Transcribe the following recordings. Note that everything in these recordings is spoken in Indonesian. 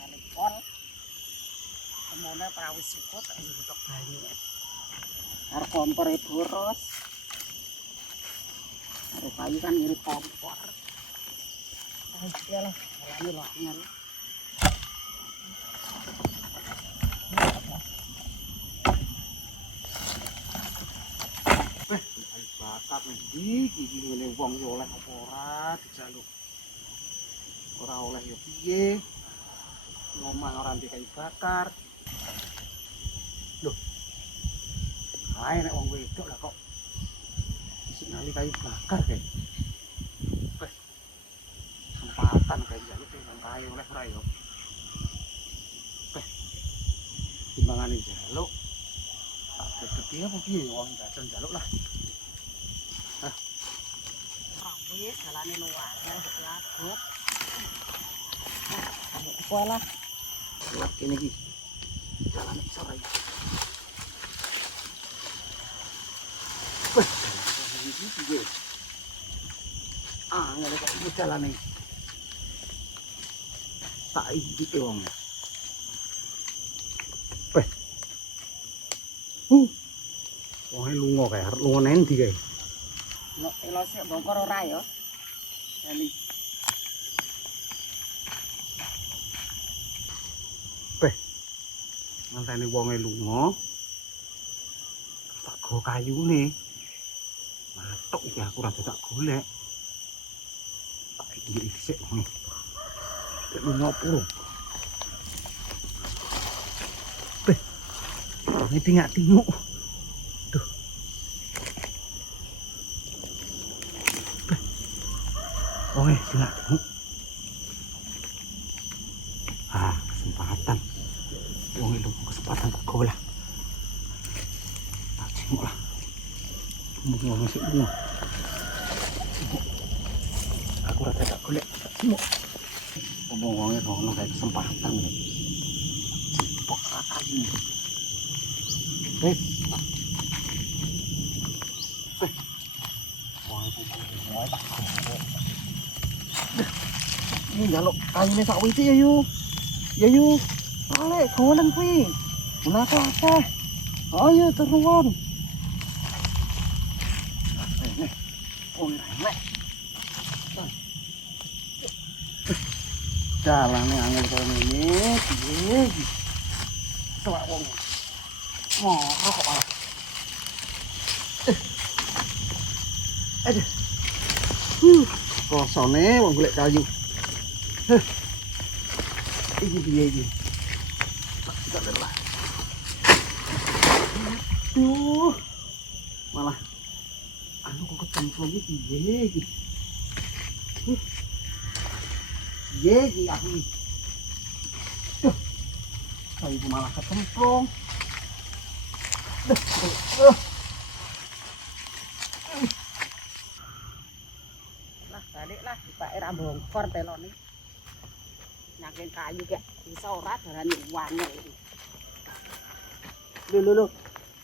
angel pol. Semono prawis sikut untuk banyu. Karo kompor boros. Karo kayu kan mirip kompor. Iki lah, ini lho angel. Bakat iki ngene wong yo oleh apa ora dijaluk. Ora oleh yo piye? Ngomong ora ndek kayu bakar. Loh. Ae nek wong wedok lah kok sinali kayu bakar kae. Wes. Kesempatan kae jaluk nang kae oleh ora yo. Wes. Timbangane jaluk. Tak gede apa piye wong dadan jaluk lah. Wis jalane luar ya lagut. Nah, lah. Lewat kene iki. Jalane sore iki. Wes, iki piye? Ah, ngene kok iki jalane. Tak iki wong. Wes. Wong lunga kae, arep lunga nendi kae? Nek elose bongkor ora ya. Jali. Beh. Ngenteni wonge lunga. Tak go kayune. Matuk iki aku rada tak golek. Tak iki dhisik ngono. Nek lunga purung. Beh. Ini tingak-tinguk. Oke, tidak. Kesempatan. Wong itu kesempatan tak golah. Tak cengok lah. Mungkin wong masih bunga. Aku rasa tak golek. Cengok. Ngomong-ngomongnya kalau kayak kesempatan. Cipok rata ini. Wes. Wong itu bunga tak golah. Ini jaluk kayune sak witi ya yu. Ya yu. Ale golen kuwi. Menapa akeh? Ayo turun. Nih. Oh, nek. Jalane angel kono ini piye iki? Selak wong. Moro kok malah. Aduh. Kosone wong golek kayu. Iki piye iki? Tak lelah. Duh. Malah anu kok kecemplung iki piye iki? Piye iki aku iki? Duh. Kayu malah kecemplung. Duh. Baliklah dipake ra bongkor telone. Nyakin kayu kek bisa ora darane wangi iki. Lho.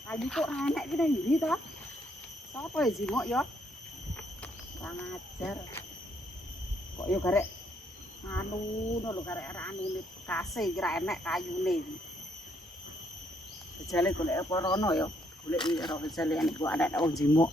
Kayu kok enek kene iki to? Sapa ya jimok ya? Ora ngajar. Kok yo garek anu lho garek anune bekase iki ra enek kayune iki. Jale golek apa rono ya? Golek karo jale kok enek wong jimok.